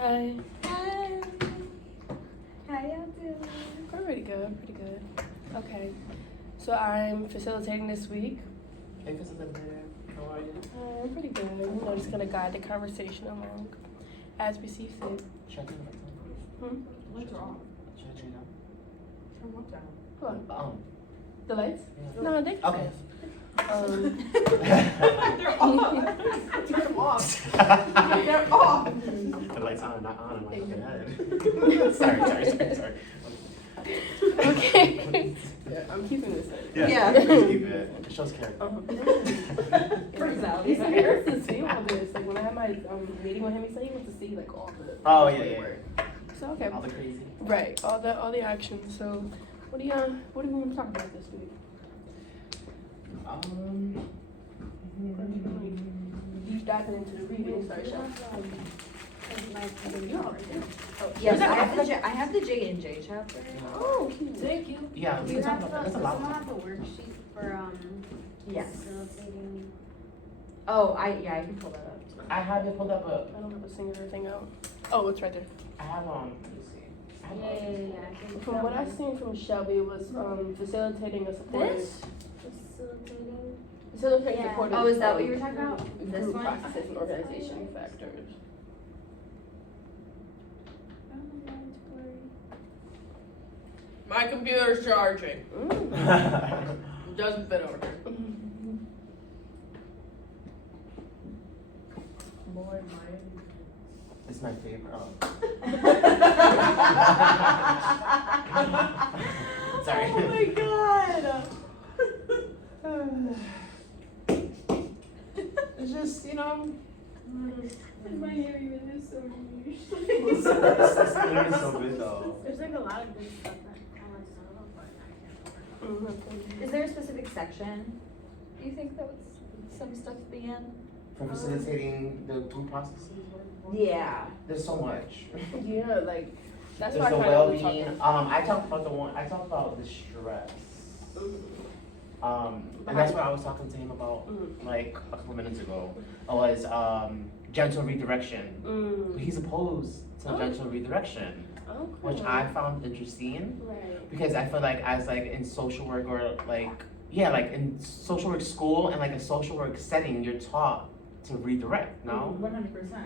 Hi. Hi. How y'all doing? We're pretty good, pretty good. Okay. So I'm facilitating this week. Hey, facilitator. How are you? I'm pretty good. You know, just gonna guide the conversation along as we see fit. Should I turn it back on? Lights are off. Should I turn it Turn what down? What? on? The lights? Yeah. No, they can. Okay. They're off. Turn them off. They're off. The lights on, not on. I'm like, okay, sorry. Okay. Yeah, I'm keeping this in. Yeah. Please keep it. It shows character. Personality. He said he wants to see all this. Like when I had my meeting with him, he said he wants to see like all the. Oh, yeah. So okay. All the crazy. Right. All the actions. So what do you want to talk about this week? Deep diving into the reading. Sorry, Shel. Yes, I have the J and J chapter. Oh, cute. Thank you. Yeah, we Do can you talk have about that. the, That's a does lot. someone have the worksheet for, Yes. facilitating? Oh, I can pull that up. I have it pulled up, but I don't have a singular thing out. Oh, it's right there. I have, let me see. I have, Yeah. I think From that what I've one. seen from Shelby, it was facilitating a supportive. This? Facilitating? Facilitating Yeah. supportive. Oh, is that what you were talking about? This Group one? practices and organization factors. My computer's charging. Mm. It doesn't fit over here. Boy, It's my favorite. Sorry. Oh my god. It's just, you know. My hair even is so It's literally so good though. There's like a lot of good stuff that I like to know about, but I can't. Is there a specific section? Do you think that would some stuff be in? For facilitating the group processes. Yeah. There's so much. Yeah, like that's There's why I the kind of talk well-being. I talked about the stress. And that's what I was talking to him about like a couple minutes ago. Was gentle redirection. He's opposed to gentle redirection, which I found interesting Right. because I feel like as like in social work or like like in social work school and like a social work setting, you're taught to redirect, no? 100%.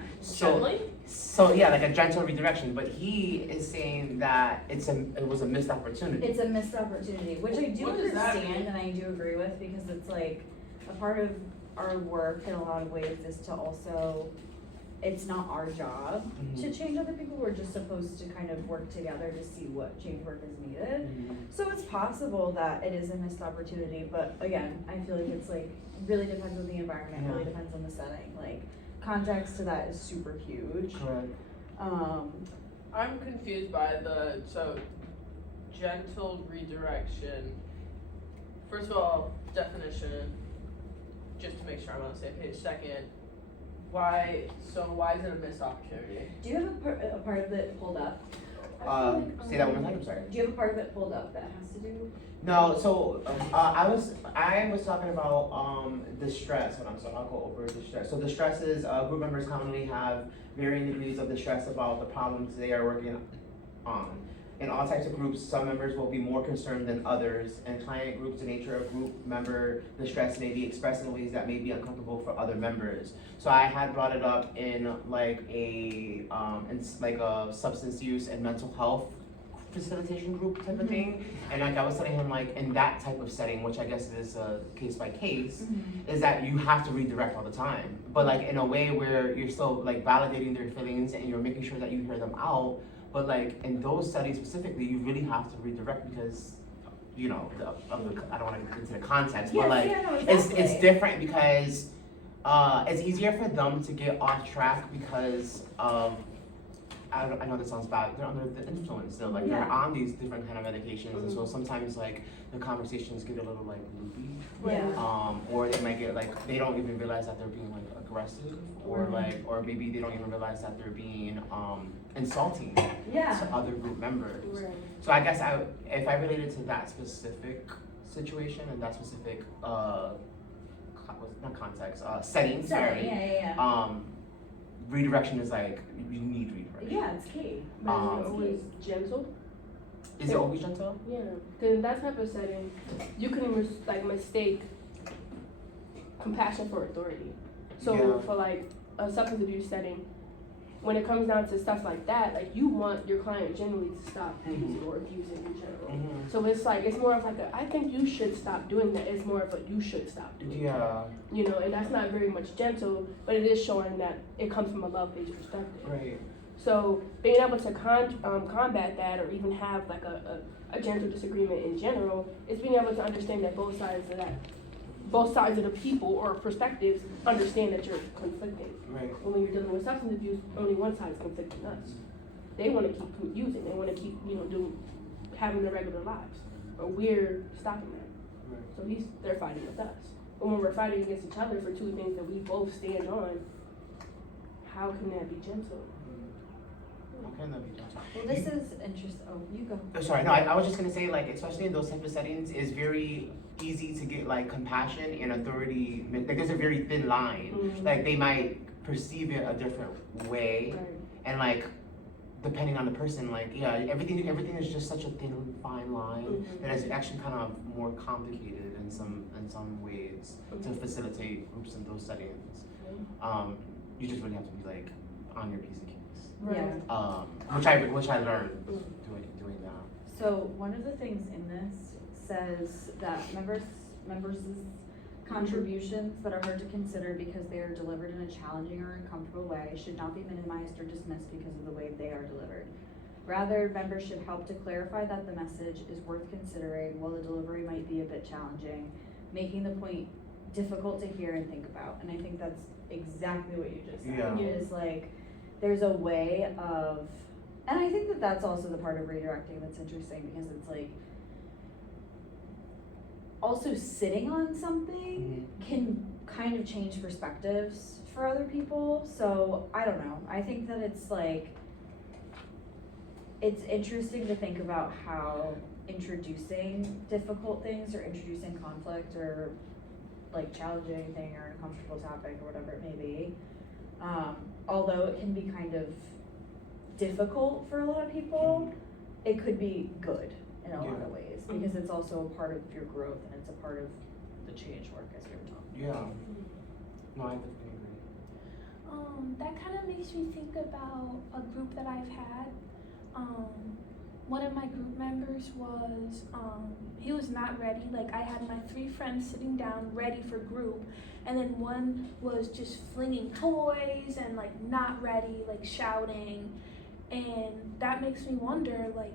So yeah, like a gentle redirection, but he is saying that it was a missed opportunity. It's a missed opportunity, which I do What does that understand mean? and I do agree with because it's like a part of our work in a lot of ways is to also, it's not our job to change other people. We're just supposed to kind of work together to see what change work is needed. So it's possible that it is a missed opportunity, but again, I feel like it's like really depends on the environment, really depends on the setting. Like context to that is super huge. Correct. I'm confused by so gentle redirection. First of all, definition, just to make sure I'm on the same page. Second, why is it a missed opportunity? Do you have a part of it pulled up? Say that one more time. I'm sorry. Do you have a part of it pulled up that has to do? No, so I was talking about the stress. Hold on, so I'll go over the stress. So the stress is group members commonly have varying degrees of distress about the problems they are working on. In all types of groups, some members will be more concerned than others. In client groups, the nature of group member distress may be expressed in ways that may be uncomfortable for other members. So I had brought it up in like a substance use and mental health facilitation group type of thing, and like I was telling him, like in that type of setting, which I guess is case by case, is that you have to redirect all the time, but like in a way where you're still like validating their feelings and you're making sure that you hear them out. But like in those studies specifically, you really have to redirect because you know I don't want to get into the context, but like it's different because it's easier for them to get off track because of. I know this sounds bad. They're under the influence. They're like they're on these different kind of medications, and so sometimes like the conversations get a little like loopy. Yeah. Or they might get like they don't even realize that they're being like aggressive, or like or maybe they don't even realize that they're being insulting to other group members. Right. So I guess if I related to that specific situation and that specific not context setting. Sorry. Yeah. redirection is like, you need redirection. Yeah, it's key. But is Um, it always gentle? Is it always gentle? Yeah, because in that type of setting, you can mistake compassion for authority. So Yeah. for like a substance abuse setting, when it comes down to stuff like that, like you want your client generally to stop using or abusing in general. Mm-hmm. So it's more of like a, I think you should stop doing that. It's more of a, you should stop doing that. Yeah, You know, and that's not very much gentle, but it is showing that it comes from a love-based perspective. right. So being able to combat that, or even have like a gentle disagreement in general, is being able to understand that both sides of the people or perspectives understand that you're conflicted. Right. And when you're dealing with substance abuse, only one side is conflicting us. They want to keep using. They want to keep having their regular lives, but we're stopping that. Right. So they're fighting with us. But when we're fighting against each other for two things that we both stand on, how can that be gentle? How can that be gentle? Well, this is interesting. Oh, you go. Oh, sorry, no, I was just gonna say, like, especially in those type of settings, it's very easy to get like compassion and authority. Like, there's a very thin line. Mhm. Like, they might perceive it a different way, Right. and like, depending on the person, like, yeah, everything is just such a thin, fine line Mhm. that it's actually kind of more complicated in some ways to Mhm. facilitate groups in those settings. You just really have to be like on your P's and Q's. Right. Which I learned Mhm. doing that. So one of the things in this says that members' contributions that are hard to consider because they are delivered in a challenging or uncomfortable way should not be minimized or dismissed because of the way they are delivered. Rather, members should help to clarify that the message is worth considering while the delivery might be a bit challenging, making the point difficult to hear and think about. And I think that's exactly what you just said. Yeah. Is like, there's a way of, and I think that that's also the part of redirecting that's interesting because it's like, also sitting on something can kind of change perspectives for other people. So I don't know. I think that it's like, it's interesting to think about how introducing difficult things or introducing conflict or like challenging thing or an uncomfortable topic or whatever it may be, although it can be kind of difficult for a lot of people, it could be good in a lot of ways because it's also a part of your growth and it's a part of the change work, as we were talking. Yeah. No, I definitely agree. That kind of makes me think about a group that I've had. One of my group members was, he was not ready. Like, I had my 3 friends sitting down ready for group, and then one was just flinging toys and like not ready, like shouting, and that makes me wonder, like,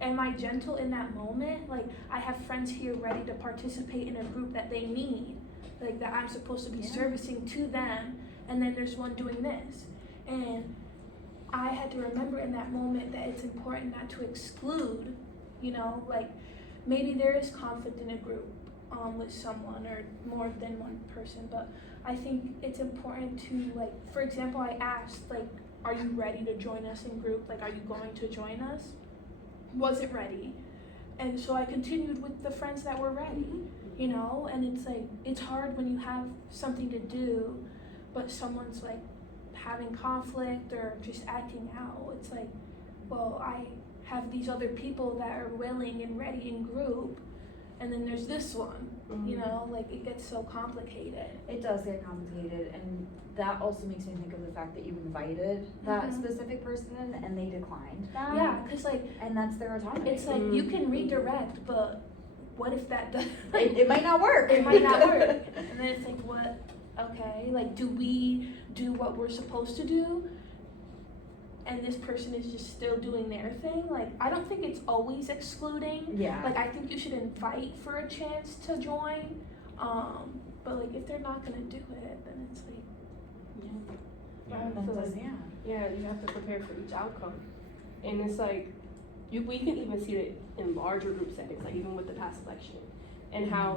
am I gentle in that moment? Like, I have friends here ready to participate in a group that they need, like that I'm supposed to be servicing to them, and then there's one doing this, and I had to remember in that moment that it's important not to exclude, like maybe there is conflict in a group with someone or more than one person, but I think it's important to, like, for example, I asked, like, are you ready to join us in group? Like, are you going to join us? Was it ready? And so I continued with the friends that were ready, and it's like, it's hard when you have something to do, but someone's like having conflict or just acting out. It's like, well, I have these other people that are willing and ready in group, and then there's this one, like it gets so complicated. It does get complicated, and that also makes me think of the fact that you invited that specific person and they declined that. Yeah, because like, And that's their autonomy. it's like you can redirect, but what if that doesn't? it might not work. It might not work. And then it's like, what? Okay, like, do we do what we're supposed to do? And this person is just still doing their thing? Like, I don't think it's always excluding. Yeah. Like, I think you should invite for a chance to join. But like, if they're not gonna do it, then it's like, Yeah, you have to prepare for each outcome. And it's like, we can even see it in larger group settings, like even with the past election. And how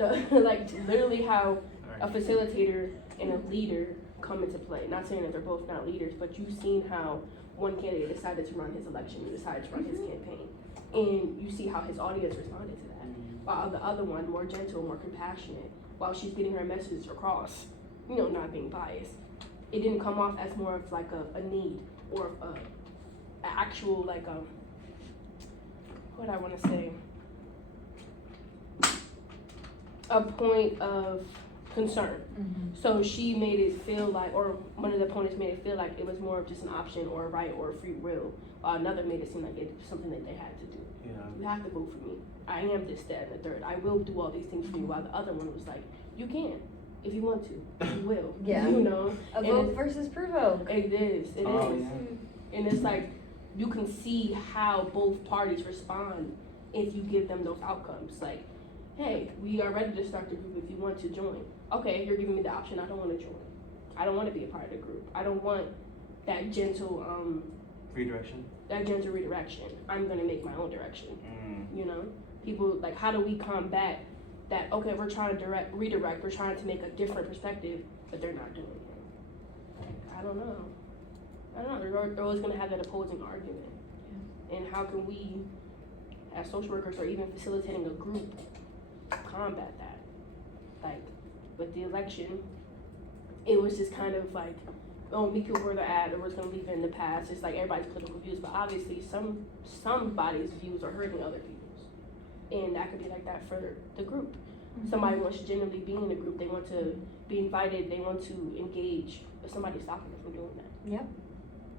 literally how a facilitator and a leader come into play. Not saying that they're both not leaders, but you've seen how one candidate decided to run his election and decided to run his campaign. And you see how his audience responded to that. While the other one, more gentle, more compassionate, while she's getting her message across, not being biased. it didn't come off as more of like a need or a actual like what I want to say, a point of concern. So she made it feel like, or one of the opponents made it feel like it was more of just an option or a right or a free will. Another made it seem like it was something that they had to do. Yeah. You have to vote for me. I am this, that, and the third. I will do all these things for you. While the other one was like, you can, if you want to, you will. Yeah. You know. A And vote versus provoke. It is. It Oh, is. yeah. And it's like you can see how both parties respond if you give them those outcomes. Like, hey, we are ready to start the group if you want to join. Okay, you're giving me the option. I don't want to join. I don't want to be a part of the group. I don't want that gentle Redirection. redirection. I'm gonna make my own direction. You know, people like, how do we combat that? Okay, we're trying to redirect. We're trying to make a different perspective, but they're not doing it. I don't know. They're always gonna have that opposing argument. And how can we, as social workers or even facilitating a group, combat that? Like with the election, it was just kind of like, oh, meet people where they're at, or we're just gonna leave it in the past. It's like everybody's political views, but obviously somebody's views are hurting other people's, and that could be like that for the group. Somebody wants to genuinely be in the group. They want to be invited. They want to engage, but somebody's stopping them from doing that. Yep.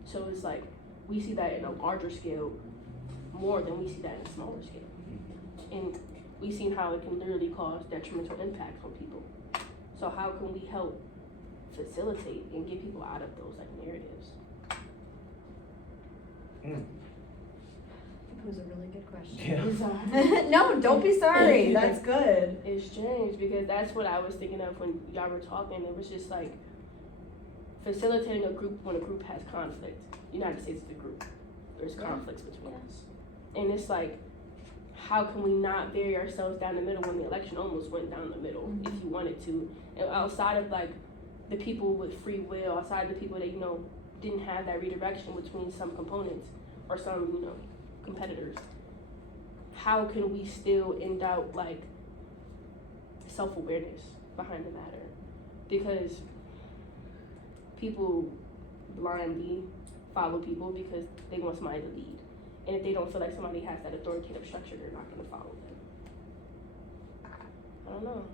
So it's like we see that in a larger scale more than we see that in a smaller scale, and we've seen how it can literally cause detrimental impacts on people. So how can we help facilitate and get people out of those like narratives? That was a really good question. Yeah. No, don't be sorry. That's good. It's strange because that's what I was thinking of when y'all were talking. It was just like facilitating a group when a group has conflict. United States is a group. There's conflicts between us. And it's like, how can we not bury ourselves down the middle when the election almost went down the middle if you wanted to? And outside of like the people with free will, outside of the people that, you know, didn't have that redirection between some components or some, you know, competitors, how can we still endow like self-awareness behind the matter? Because people blindly follow people because they want somebody to lead. And if they don't feel like somebody has that authoritative structure, they're not gonna follow them. I don't know.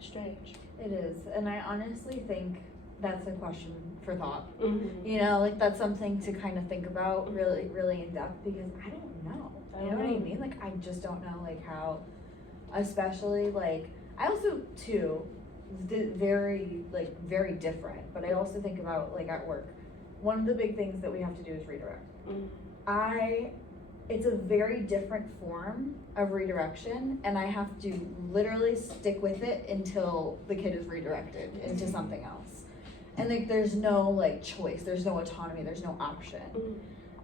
Strange. It is, and I honestly think that's a question for thought. Mm-hmm. You know, like that's something to kind of think about really, really in depth because I don't know. You know what I mean? Like I just don't know like how, especially like I also too, very different. But I also think about like at work, one of the big things that we have to do is redirect. Mm-hmm. It's a very different form of redirection, and I have to literally stick with it until the kid is redirected into something else. And like, there's no like choice, there's no autonomy, there's no option.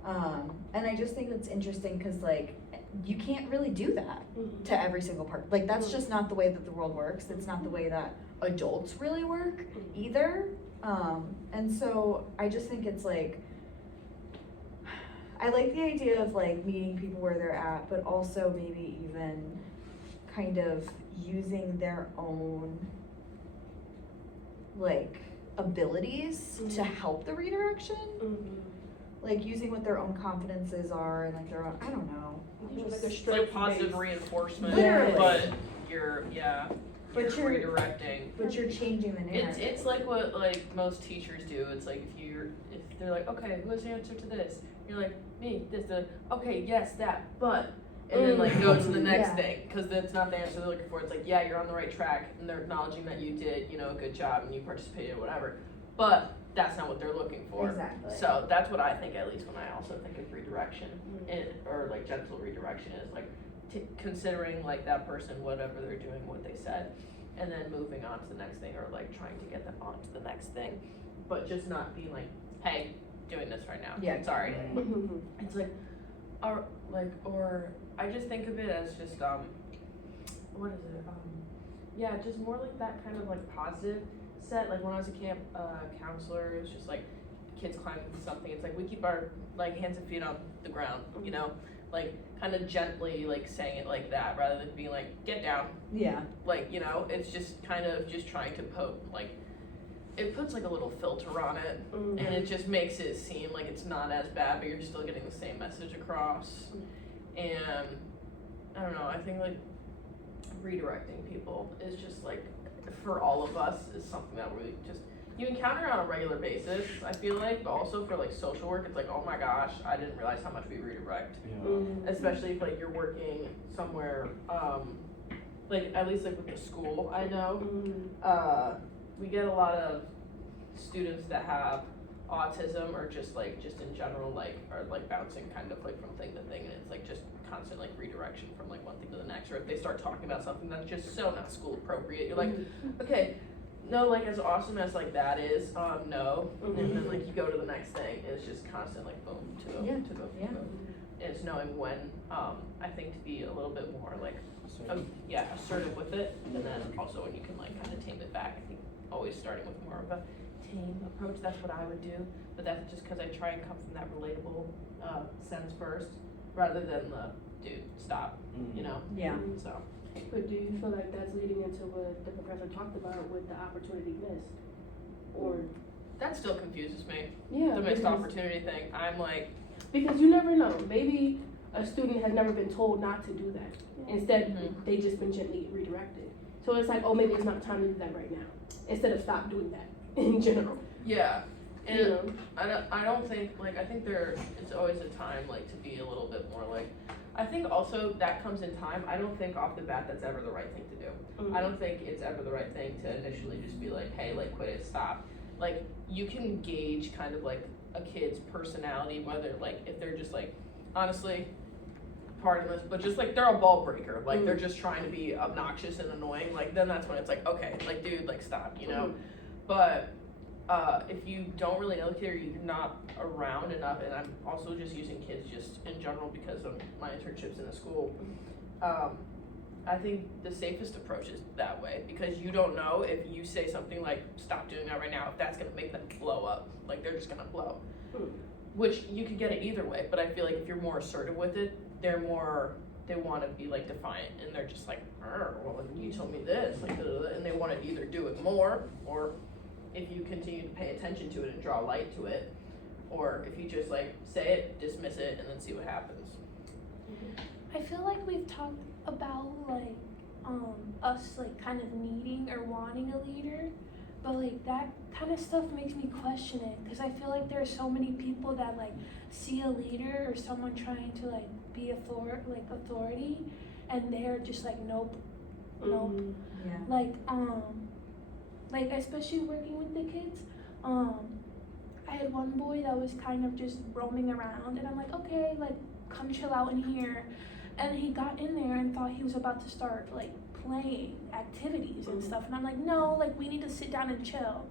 And I just think that's interesting because like, you can't really do that to every single part. Like, that's just not the way that the world works. It's not the way that adults really work either. And so I just think it's like, I like the idea of like meeting people where they're at, but also maybe even kind of using their own like abilities to help the redirection. Like using what their own confidences are and like their own, I don't know. Like a It's like positive strength-based. reinforcement, Literally. but you're But you're you're- redirecting. But you're changing the narrative. It's like what like most teachers do. It's like if they're like, okay, who has the answer to this? You're like, me, this, okay, yes, that, but, and then like go to the next Yeah. thing, because that's not the answer they're looking for. It's like, yeah, you're on the right track, and they're acknowledging that you did, you know, a good job and you participated, whatever. But that's not what they're looking for. Exactly. So that's what I think, at least when I also think of redirection, or like gentle redirection, is like considering like that person, whatever they're doing, what they said, and then moving on to the next thing, or like trying to get them on to the next thing, but just not being like, hey, doing this right now. Yeah. Sorry. It's like, or I just think of it as just what is it? Yeah, just more like that kind of like positive set. Like when I was a camp counselor, it was just like kids climbing something. It's like we keep our like hands and feet on the ground, you know, like kind of gently like saying it like that rather than being like get down. Yeah. Like, you know, it's just kind of just trying to poke like it puts like a little filter on it, and it just makes it seem like it's not as bad, but you're still getting the same message across. And I don't know, I think like redirecting people is just like, for all of us, is something that we just, you encounter on a regular basis, I feel like, but also for like social work, it's like, oh my gosh, I didn't realize how much we redirect. Especially if like you're working somewhere, like at least like with the school, I know, we get a lot of students that have autism or just in general like are like bouncing kind of like from thing to thing, and it's like just constant like redirection from like one thing to the next, or if they start talking about something that's just so not school appropriate, you're like, okay, no, like as awesome as like that is, no, and then like you go to the next thing, and it's just constant like boom to boom to boom to boom. And it's knowing when, I think to be a little bit more like, assertive with it, and then also when you can like kind of tame it back. I think always starting with more of a tame approach, that's what I would do, but that's just because I try and come from that relatable sense first, rather than the, dude, stop, you know? Yeah. So. But do you feel like that's leading into what the professor talked about with the opportunity missed? Or, That still confuses me, yeah. the missed because- opportunity thing. I'm like, Because you never know. Maybe a student has never been told not to do that. Instead, they just been gently redirected. So it's like, oh, maybe it's not time to do that right now. Instead of stop doing that in general. yeah. And You know? I don't think, like, I think it's always a time, like, to be a little bit more, like, I think also that comes in time. I don't think off the bat that's ever the right thing to do. I don't think it's ever the right thing to initially just be like, hey, like, quit it, stop. Like, you can gauge kind of, like, a kid's personality, whether, like, if they're just, like, honestly, pardon this, but just, like, they're a ball breaker. Like, they're just trying to be obnoxious and annoying. Like, then that's when it's like, okay, like, dude, like, stop, you know? But if you don't really know the kid, or you're not around enough, and I'm also just using kids just in general because of my internships in the school, I think the safest approach is that way, because you don't know if you say something like, stop doing that right now, if that's gonna make them blow up, like they're just gonna blow. Which you could get it either way, but I feel like if you're more assertive with it, they wanna be like defiant, and they're just like, well, you told me this, like, and they wanna either do it more, or if you continue to pay attention to it and draw light to it, or if you just like say it, dismiss it, and then see what happens. I feel like we've talked about like us like kind of needing or wanting a leader, but like that kind of stuff makes me question it, because I feel like there are so many people that like see a leader or someone trying to like be authority, and they're just like nope. Yeah. Like especially working with the kids, I had one boy that was kind of just roaming around, and I'm like, okay, like come chill out in here. And he got in there and thought he was about to start like playing activities and stuff, and I'm like, no, like we need to sit down and chill.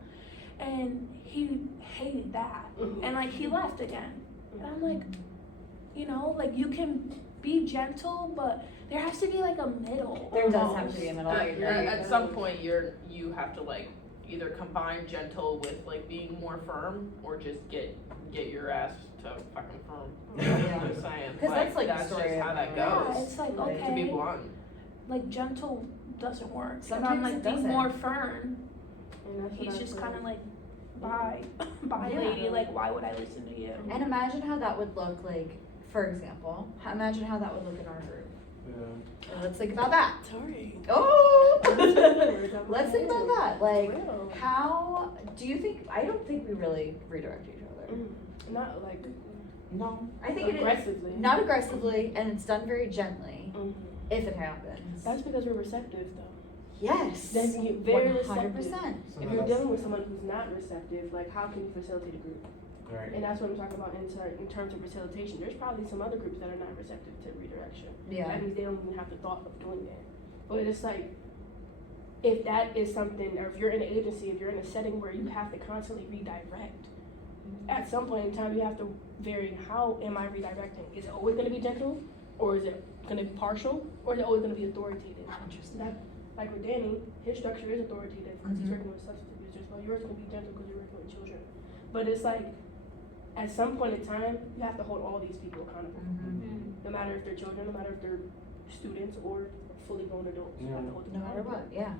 And he hated that, and like he left again. And I'm like, you know, like you can be gentle, but there has to be like a middle. There does have almost. to be a middle. At some point, you have to like either combine gentle with like being more firm, or just get your ass to fucking firm. Yeah. Just saying. 'Cause that's, like, the that's story just how of that my goes. Yeah, it's like Like, To be okay, blunt. like gentle doesn't work. And Sometimes I'm like, it be doesn't. more firm. And that's what He's I just feel kind of like. like, bye Yeah. lady, like why would I listen to you? And imagine how that would look like, for example, imagine how that would look in our group. Let's think about that. Sorry. Oh! Let's think about that. Like, Well. how do you think? I don't think we really redirect each other. Not like No. I think it is aggressively. not aggressively, and it's done very gently Mhm. if it happens. That's because we're receptive, though. Yes. Then you're very 100%. If you're dealing with someone who's not receptive, like how can you facilitate a group? Right. And that's what I'm talking about in terms of facilitation. There's probably some other groups that are not receptive to redirection. Yeah. That means they don't even have the thought of doing that. But it's like, if that is something, or if you're in an agency, if you're in a setting where you have to constantly redirect, at some point in time you have to vary, how am I redirecting? Is it always gonna be gentle? Or is it gonna be partial? Or is it always gonna be authoritative? That, like with Danny, his structure is authoritative because he's Mhm. working with substance abusers, while yours is gonna be gentle because you're working with children. But it's like, at some point in time, you have to hold all these people accountable. Mhm. No matter if they're children, no matter if they're students or fully grown adults. You have to hold them No matter what, accountable. yeah.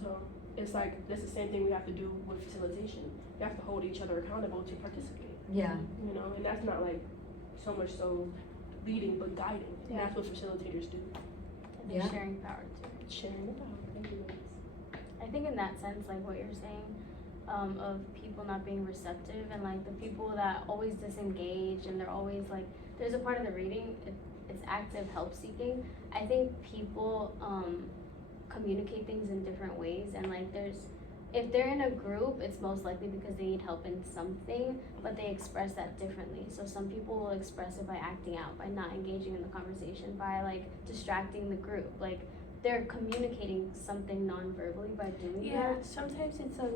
So, it's like, that's the same thing we have to do with facilitation. We have to hold each other accountable to participate, Yeah. you know, and that's not like so much so leading, but guiding. And that's what facilitators do, And then Yeah. sharing power too. sharing the power. Thank you, Liz. I think in that sense, like what you're saying, of people not being receptive and like the people that always disengage and they're always like, there's a part of the reading, it's active help seeking. I think people, communicate things in different ways and like if they're in a group, it's most likely because they need help in something, but they express that differently. So some people will express it by acting out, by not engaging in the conversation, by like distracting the group. Like they're communicating something non-verbally by doing Yeah, that. sometimes it's a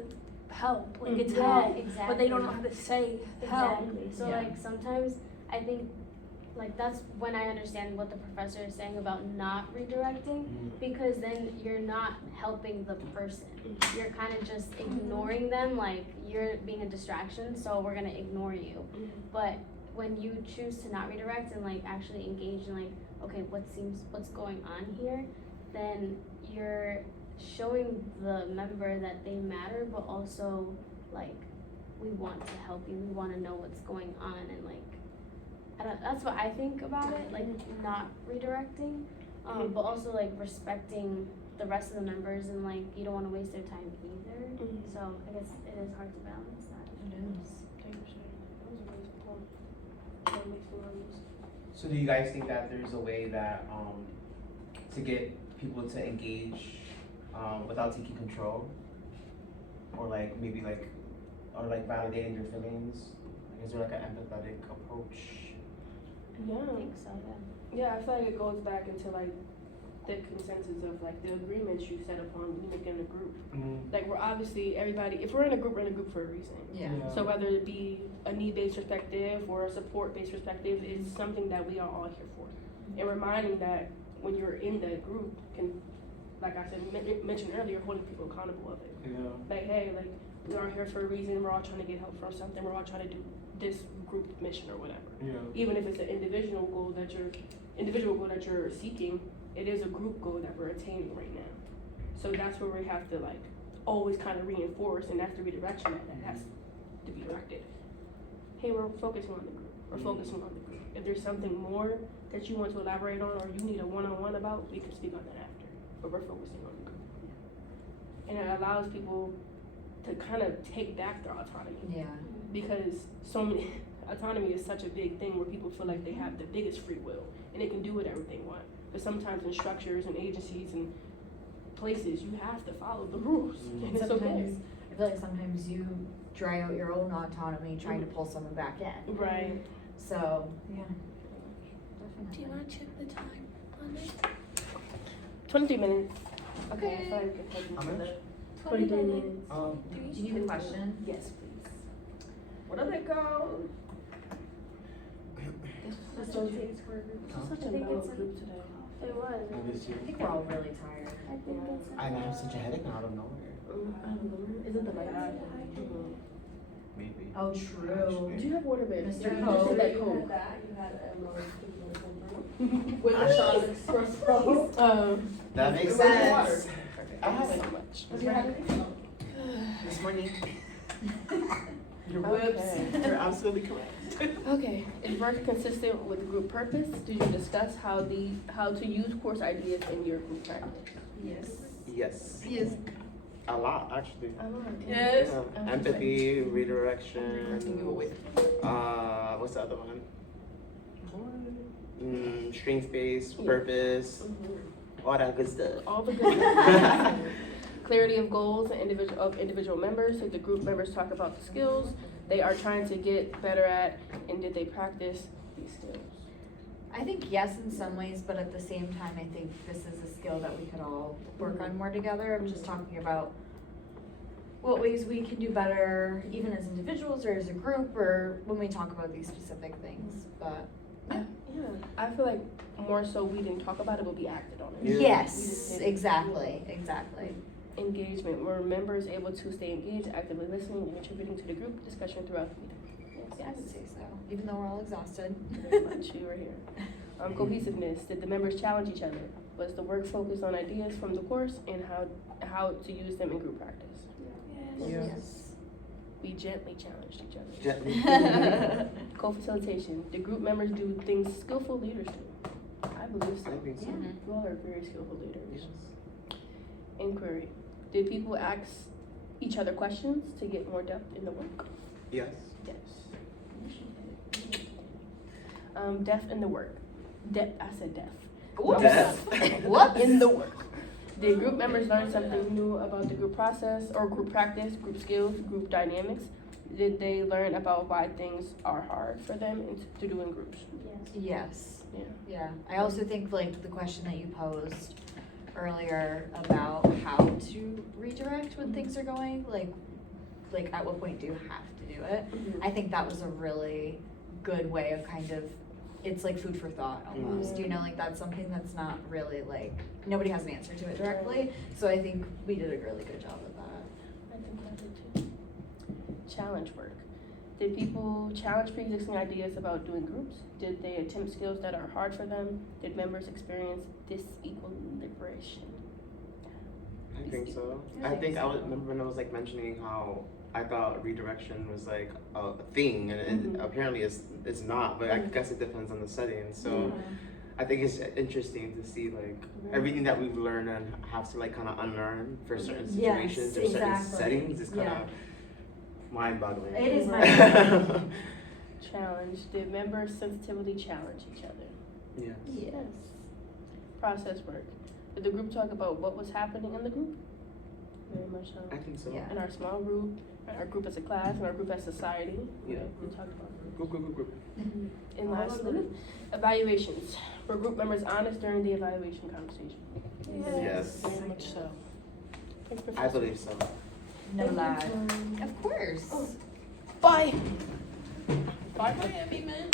help, like it's Yeah, help, exactly. but they don't know how to say help. Exactly. So Yeah. like sometimes I think like that's when I understand what the professor is saying about not redirecting, because then you're not helping the person. You're kind of just ignoring them, like you're being a distraction, so we're gonna ignore you. But when you choose to not redirect and like actually engage in like, okay, what's going on here, then you're showing the member that they matter, but also like we want to help you, we want to know what's going on, and like that's what I think about it, like not redirecting, but also like respecting the rest of the members and like you don't want to waste their time either. So I guess it is hard to balance that. It is. Thank you for sharing. That was a amazing point. That makes me nervous. So do you guys think that there's a way that, to get people to engage, without taking control? Or like, maybe like, or like validating their feelings? Like, is there like an empathetic approach? I Yeah. think so, yeah. Yeah, I feel like it goes back into like the consensus of like the agreements you set upon when you make in a group. Like we're obviously everybody, if we're in a group, we're in a group for a reason. Yeah. So whether it be a need-based perspective or a support-based perspective, is something that we are all here for. And reminding that when you're in the group can, like I said, mentioned earlier, holding people accountable of it. Yeah. Like, hey, like we are here for a reason. We're all trying to get help from something. We're all trying to do this group mission or whatever. Yeah. Even if it's an individual goal that you're seeking, it is a group goal that we're attaining right now. So that's where we have to like always kind of reinforce, and that's the redirection that has to be directed. Hey, we're focusing on the group. We're focusing on the group. If there's something more that you want to elaborate on or you need a one-on-one about, we can speak on that after. But we're focusing on the group. And it allows people to kind of take back their autonomy. Yeah. Because so many autonomy is such a big thing where people feel like they have the biggest free will and they can do whatever they want. But sometimes in structures and agencies and places, you have to follow the rules, and it's okay. Sometimes, I feel like sometimes you dry out your own autonomy trying to pull someone back in. Right. So, yeah. Do you want to check the time on it? 23 minutes. Okay, I feel like we can take How much? 23 minutes. Do you need a question? Yes, please. What are they called? Facilitates for a group. This is such I a think mellow it's a- group today. It was. I think we're all really tired. I think it's. I have such a headache now out of nowhere. I don't know. Is it the lights? Maybe. Oh, true. Do you have watermelon? Mr. You Coke. just said that You Coke. had that, you had with a shot of espresso. That makes It was water. sense. I Thank you have so much. Have you had it? this morning. Your Okay. whips. You're absolutely correct. Okay, is work consistent with group purpose? Did you discuss how to use course ideas in your group practice? Yes. Yes. Yes. A lot, actually. Yes. Yeah. Empathy, Nothing you redirection. away. What's the other one? String space, purpose, all that good stuff. All the good stuff. Clarity of goals and individual members. Did the group members talk about the skills they are trying to get better at, and did they practice these skills? I think yes in some ways, but at the same time, I think this is a skill that we could all work on more together. I'm just talking about what ways we can do better, even as individuals or as a group, or when we talk about these specific things, but. Yeah, I feel like more so we didn't talk about it, but we acted on it. Yeah. We Yes, just did it. exactly. Engagement, were members able to stay engaged, actively listening, and contributing to the group discussion throughout the meeting? Yeah, I would say so, even though we're all exhausted. Very much, you were here. Cohesiveness, did the members challenge each other? Was the work focused on ideas from the course, and how to use them in group practice. Yes. We gently challenged each other. Gently. Co-facilitation. The group members do things skillful leaders do. I believe so. I think so. You all are very skillful leaders. Inquiry. Did people ask each other questions to get more depth in the work? Yes. Yes. Depth in the work. I said deaf. Depth. Whoops. In the work. Did group members learn something new about the group process or group practice, group skills, group dynamics? Did they learn about why things are hard for them to do in groups? Yes. Yeah. Yeah, I also think like the question that you posed earlier about how to redirect when things are going, like at what point do you have to do it? I think that was a really good way of kind of, it's like food for thought almost, you know, like that's something that's not really like, nobody has an answer to it directly, so I think we did a really good job of that. I think I did too. Challenge work. Did people challenge pre-existing ideas about doing groups? Did they attempt skills that are hard for them? Did members experience disequilibration? I think so. I I think think I so. was, remember when I was like mentioning how I thought redirection was like a thing, and it apparently it's not. But I guess it depends on the setting. So I think it's interesting to see like everything that we've learned and have to like kind of unlearn for certain Yes, situations or certain exactly. settings is kind Yeah. of mind-boggling. It is mind-boggling. Challenge. Did members sensitively challenge each other? Yeah. Yes. Process work. Did the group talk about what was happening in the group? Very much so. I think so. Yeah. In our small group, our group as a class, and our group as society. Yeah. We talked about groups. Group. And All of lastly, them. evaluations. Were group members honest during the evaluation conversation? Yes. Very much so. Thanks, I Professor. believe so. No lie. Of course. Bye. Bye, Miami, man.